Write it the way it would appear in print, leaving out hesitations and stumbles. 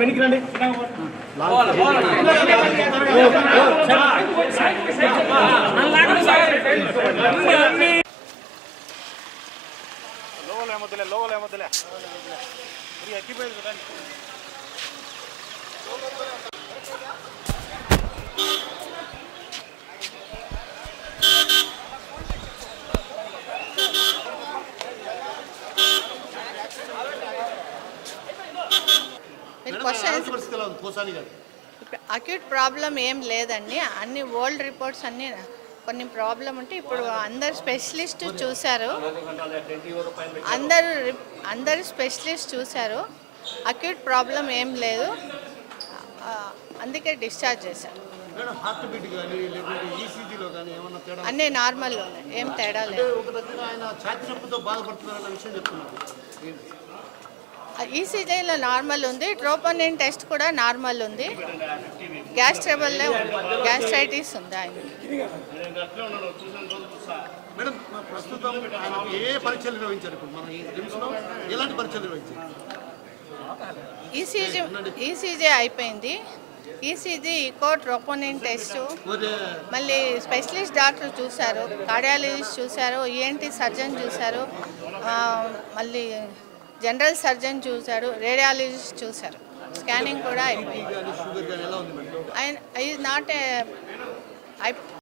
వెనక్కి రండి. లోగలే ఎక్కిపోయింది కదా. అక్యూట్ ప్రాబ్లం ఏం లేదండి. అన్ని ఓల్డ్ రిపోర్ట్స్ అన్నీ కొన్ని ప్రాబ్లం ఉంటే ఇప్పుడు అందరు స్పెషలిస్ట్ చూశారు. అందరు స్పెషలిస్ట్ చూశారు. అక్యూట్ ప్రాబ్లం ఏం లేదు, అందుకే డిశ్చార్జ్ చేశారు. అన్నీ నార్మల్ ఉన్నాయి, ఏం తేడా లేదు. ఈసీజీలో నార్మల్ ఉంది, ట్రోపోనిన్ టెస్ట్ కూడా నార్మల్ ఉంది. గ్యాస్ ట్రబుల్లో గ్యాస్ట్రైటిస్ ఉంది ఆయన. ఈసీజీ అయిపోయింది. ఈసీజీ, ఈకో, ట్రోపోనిన్ టెస్ట్, మళ్ళీ స్పెషలిస్ట్ డాక్టర్ చూశారు, కార్డియాలజిస్ట్ చూశారు, ఈఎన్టీ సర్జన్ చూశారు, మళ్ళీ జనరల్ సర్జన్ చూశారు, రేడియాలజిస్ట్ చూశారు. స్కానింగ్ కూడా అయిపోయింది.